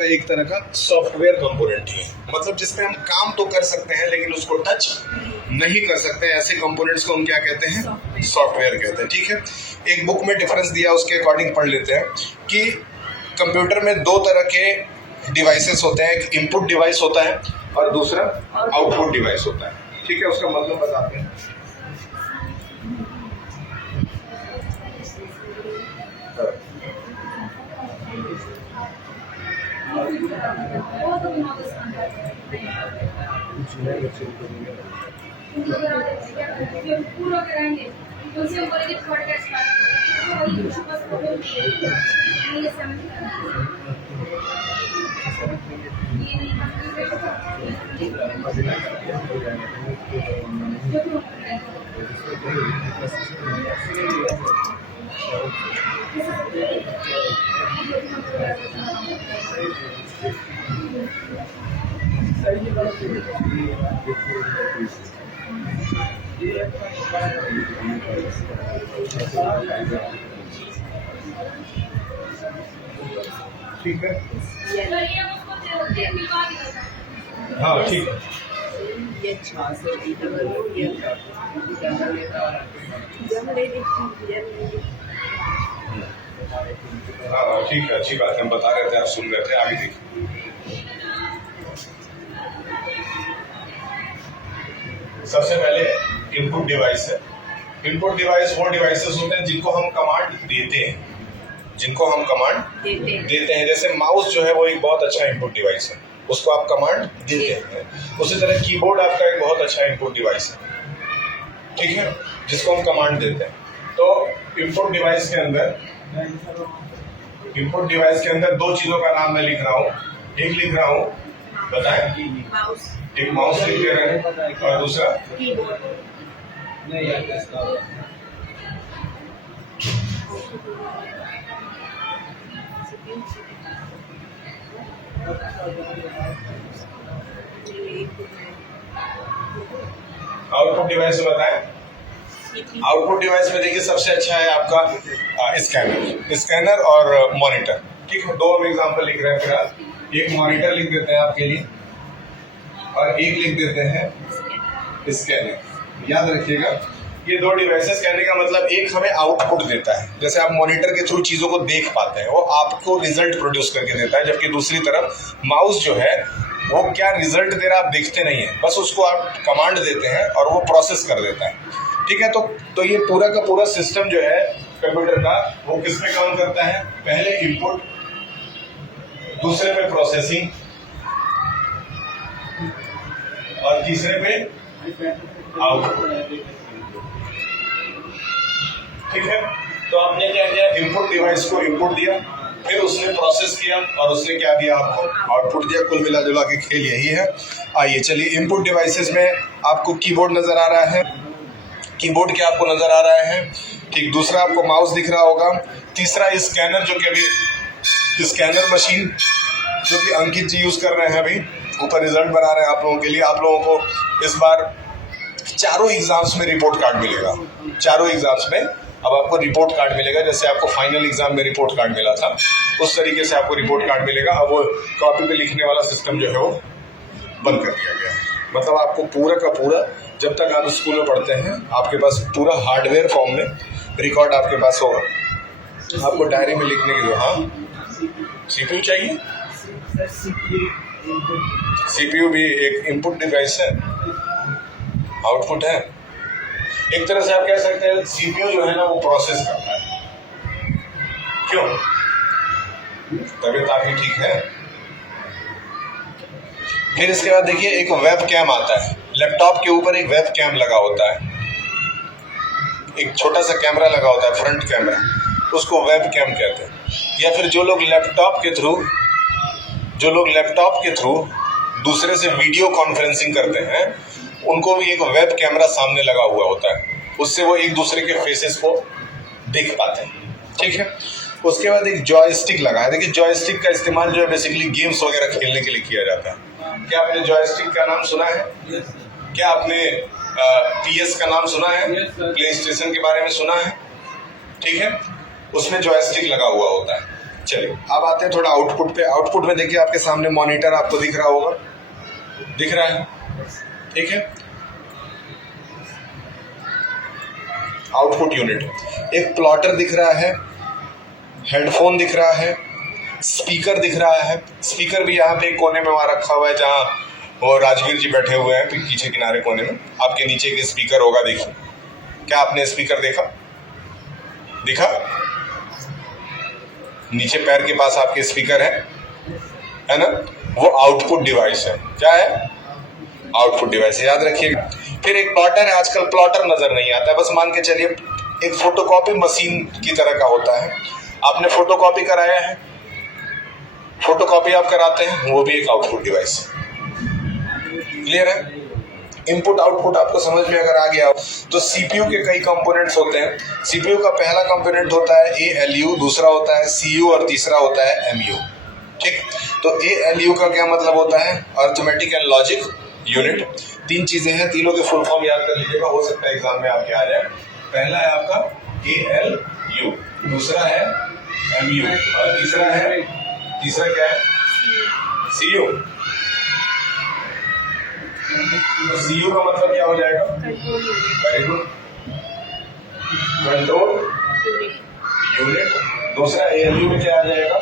आपका एक तरह का सॉफ्टवेयर कंपोनेंट ही है, मतलब जिसमें हम काम तो कर सकते हैं लेकिन उसको टच नहीं कर सकते। ऐसे कंपोनेंट्स को हम क्या कहते हैं? सॉफ्टवेयर कहते हैं। ठीक है, एक बुक में डिफरेंस दिया, उसके अकॉर्डिंग पढ़ लेते हैं कि कंप्यूटर में दो तरह के डिवाइसेस होते हैं, एक इनपुट डिवाइस होता है और दूसरा आउटपुट डिवाइस होता है। ठीक है, उसका मतलब बताते हैं। ठीक है, हाँ ठीक है। हाँ ठीक है, अच्छी बात है, हम बता रहे थे, आप सुन रहे थे, आगे देखिए। सबसे पहले इनपुट डिवाइस है। इनपुट डिवाइस वो डिवाइसेस होते हैं जिनको हम कमांड देते हैं, देते हैं। जैसे माउस जो है वो एक बहुत अच्छा इनपुट डिवाइस है, उसको आप कमांड देते हैं। उसी तरह कीबोर्ड आपका एक बहुत अच्छा इनपुट डिवाइस है, ठीक है, जिसको हम कमांड देते हैं। तो इनपुट डिवाइस के अंदर दो चीजों का नाम मैं लिख रहा हूँ। एक लिख रहा हूँ, बताएं, एक माउस लिख दे रहे हैं और दूसरा कीबोर्ड। आउटपुट डिवाइस में बताएं। आउटपुट डिवाइस में देखिए सबसे अच्छा है आपका स्कैनर और मॉनिटर। ठीक है, दो हम एग्जांपल लिख रहे हैं फिलहाल। एक मॉनिटर लिख देते हैं आपके लिए और एक लिख देते हैं स्कैनर। याद रखिएगा, ये दो डिवाइसेस कहने का मतलब एक हमें आउटपुट देता है, जैसे आप मॉनिटर के थ्रू चीजों को देख पाते हैं, वो आपको रिजल्ट प्रोड्यूस करके देता है, जबकि दूसरी तरफ माउस जो है वो क्या रिजल्ट दे रहा है आप देखते नहीं है, बस उसको आप कमांड देते हैं और वो प्रोसेस कर देता है। ठीक है, तो ये पूरा का पूरा सिस्टम जो है कंप्यूटर का, वो किस में काम करता है? पहले इनपुट, दूसरे पे प्रोसेसिंग और तीसरे पे आउटपुट। ठीक है, तो आपने क्या किया? इनपुट डिवाइस को इनपुट दिया, फिर उसने प्रोसेस किया और उसने क्या दिया? आपको आउटपुट दिया। कुल मिला जुला के खेल यही है। आइए चलिए, इनपुट डिवाइसेस में आपको कीबोर्ड नजर आ रहा है, कीबोर्ड क्या आपको नजर आ रहा है? ठीक, दूसरा आपको माउस दिख रहा होगा, तीसरा स्कैनर, जो कि अभी स्कैनर मशीन जो कि अंकित जी यूज कर रहे हैं, अभी ऊपर रिजल्ट बना रहे हैं आप लोगों के लिए। आप लोगों को इस बार चारों एग्जाम्स में रिपोर्ट कार्ड मिलेगा, चारों एग्जाम्स में अब आपको रिपोर्ट कार्ड मिलेगा। जैसे आपको फाइनल एग्जाम में रिपोर्ट कार्ड मिला था, उस तरीके से आपको रिपोर्ट कार्ड मिलेगा। अब वो कॉपी पे लिखने वाला सिस्टम जो है वो बंद कर दिया गया है। मतलब आपको पूरा का पूरा, जब तक आप स्कूल में पढ़ते हैं, आपके पास पूरा हार्डवेयर फॉर्म में रिकॉर्ड आपके पास होगा। आपको डायरी में लिखने के लिए, हाँ सीपीयू चाहिए, सीपीयू भी एक इनपुट डिवाइस है, आउटपुट है। एक तरह से आप कह सकते हैं सीपीयू जो है ना वो प्रोसेस करता है। क्यों? तबीयत आपकी ठीक है? फिर इसके बाद देखिए एक वेब कैम आता है, लैपटॉप के ऊपर एक वेब कैम लगा होता है, एक छोटा सा कैमरा लगा होता है, फ्रंट कैमरा, उसको वेब कैम कहते हैं। या फिर जो लोग लैपटॉप के थ्रू दूसरे से वीडियो कॉन्फ्रेंसिंग करते हैं, उनको भी एक वेब कैमरा सामने लगा हुआ होता है, उससे वो एक दूसरे के फेसेस को देख पाते हैं। ठीक है, उसके बाद एक जॉयस्टिक लगा है। देखिए जॉयस्टिक का इस्तेमाल जो है बेसिकली गेम्स वगैरह खेलने के लिए किया जाता है। क्या आपने जॉयस्टिक का नाम सुना है? क्या आपने PS का नाम सुना है? प्ले स्टेशन के बारे में सुना है? ठीक है, उसमें जॉयस्टिक लगा हुआ होता है। चलिए अब आते हैं थोड़ा आउटपुट पे। आउटपुट में देखिए आपके सामने मॉनिटर आपको दिख रहा होगा, दिख रहा है, ठीक है। आउटपुट यूनिट एक प्लॉटर दिख रहा है, हेडफोन दिख रहा है, स्पीकर दिख रहा है। स्पीकर भी यहाँ पे एक कोने में वहाँ रखा हुआ है जहाँ वो राजवीर जी बैठे हुए हैं पीछे किनारे कोने में। आपके नीचे एक स्पीकर होगा, देखिए। क्या आपने स्पीकर देखा? दिखा? नीचे पैर के पास आपके स्पीकर है ना? वो आउटपुट डिवाइस है। क्या है? आउटपुट डिवाइस, याद रखिएगा। फिर एक प्लॉटर है, आजकल प्लॉटर नजर नहीं आता है, बस मान के चलिए एक फोटोकॉपी मशीन की तरह का होता है। आपने फोटोकॉपी कराया है, फोटोकॉपी आप कराते हैं, वो भी एक आउटपुट डिवाइस है। क्लियर है? इनपुट आउटपुट आपको समझ में अगर आ गया हो तो सीपीयू के कई कंपोनेंट्स होते हैं। सीपीयू का पहला कंपोनेंट होता है एएलयू, दूसरा होता है सीयू और तीसरा होता है एमयू। ठीक, तो एएलयू का क्या मतलब होता है? Arithmetic and logic unit. तीन चीजें हैं, तीनों के फुल फॉर्म याद कर लीजिएगा, हो सकता है एग्जाम में आपके आ जाए। पहला है आपका एएलयू, दूसरा है एमयू और तीसरा क्या है? सीयू। सीयू का मतलब क्या हो जाएगा? Very good, control unit. दूसरा एएलयू में क्या आ जाएगा?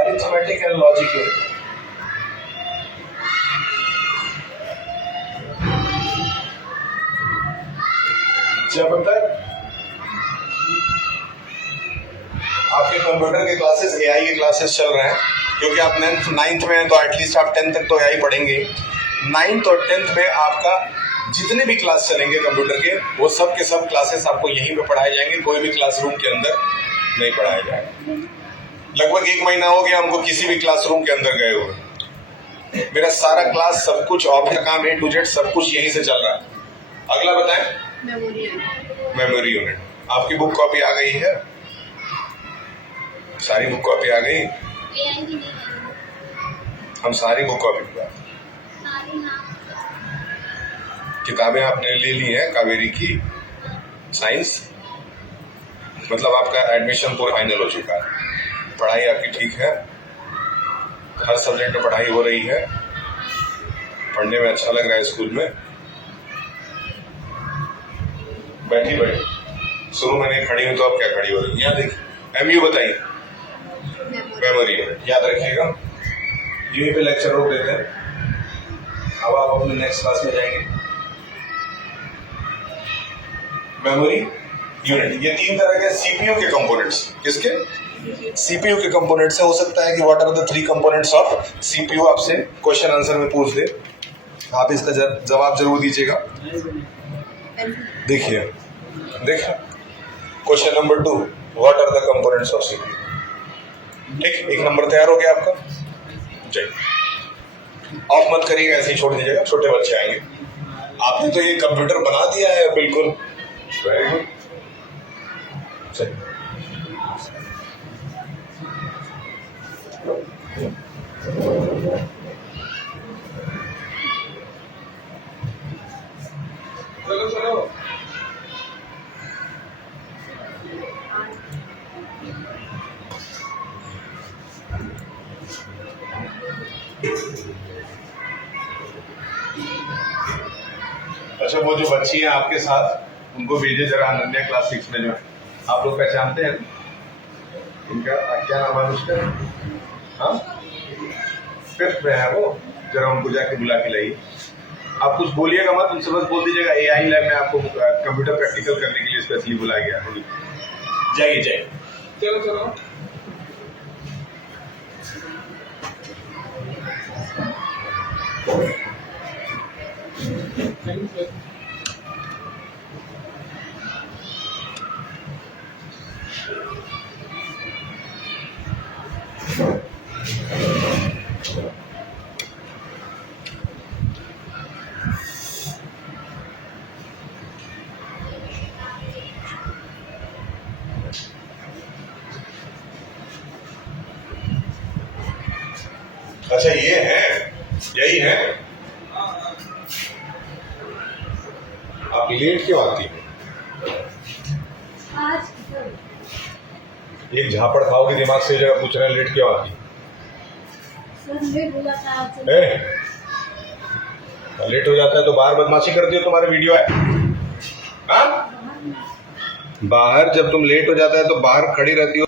Arithmetic and logic unit. जब तक आपके कंप्यूटर के क्लासेस, एआई के क्लासेस चल रहे हैं, क्योंकि आप नाइन्थ में हैं तो एटलीस्ट आप 10th तक तो एआई पढ़ेंगे। 9th और 10th में आपका जितने भी क्लास चलेंगे कंप्यूटर के, वो सब के सब क्लासेस आपको यहीं पे पढ़ाए जाएंगे, कोई भी क्लासरूम के अंदर नहीं पढ़ाया जाएगा। लगभग 1 महीना हो गया हमको किसी भी क्लासरूम के अंदर गए हुए। मेरा सारा क्लास, सब कुछ, ऑफिस काम A to Z सब कुछ यहीं से चल रहा है। अगला बताएं। Memory unit. आपकी बुक कॉपी आ गई है? सारी बुक कॉपी आ गई? हम सारी बुक कॉपी, किताबें आपने ले ली हैं कावेरी की साइंस, मतलब आपका एडमिशन पूरा फाइनल हो चुका है। पढ़ाई आपकी ठीक है, हर सब्जेक्ट में पढ़ाई हो रही है, पढ़ने में अच्छा लग रहा है स्कूल में। बैठी शुरू में नहीं खड़ी हुई तो अब क्या खड़ी हो रही है? यहाँ देखिए, एमयू बताइए, मेमोरी याद रखिएगा। यहीं पे लेक्चर रोक देते हैं, अब आप अपने नेक्स्ट क्लास में जाएंगे। मेमोरी यूनिट, ये 3 तरह के सीपीयू के कंपोनेंट्स। किसके? सीपीयू के कंपोनेंट्स है। हो सकता है कि what are the 3 components of CPU आपसे क्वेश्चन आंसर में पूछ दे, आप इसका जवाब जरूर दीजिएगा। देखिए question number 2, what are the components of CPU. ठीक, 1 नंबर तैयार हो गया आपका। चलिए, ऑफ मत करिएगा, ऐसे ही छोड़ दीजिएगा, छोटे बच्चे आएंगे। आपने तो ये कंप्यूटर बना दिया है बिल्कुल, वेरी गुड। चलिए, चलो अच्छा, वो जो बच्ची है आपके साथ, उनको भेजे जरा अनन्या क्लास 6 में जो है। आप लोग पहचानते हैं इनका? क्या नाम है उसका? हाँ, 5th में है वो। जरा उनको जाके बुला के लाइए। आप कुछ बोलिएगा मत, उनसे बस बोल दीजिएगा एआई लैब में आपको कंप्यूटर प्रैक्टिकल करने के लिए स्पेशली बुलाया गया है। जाइए। चलो अच्छा, ये है, यही है। आप लेट क्यों आती हैं? एक झापड़ खाओगे दिमाग से जगह पूछ रहे हैं लेट क्यों आती लेट हो जाता है तो बाहर बदमाशी करती हो, तुम्हारे वीडियो है हाँ? बाहर जब तुम लेट हो जाता है तो बाहर खड़ी रहती हो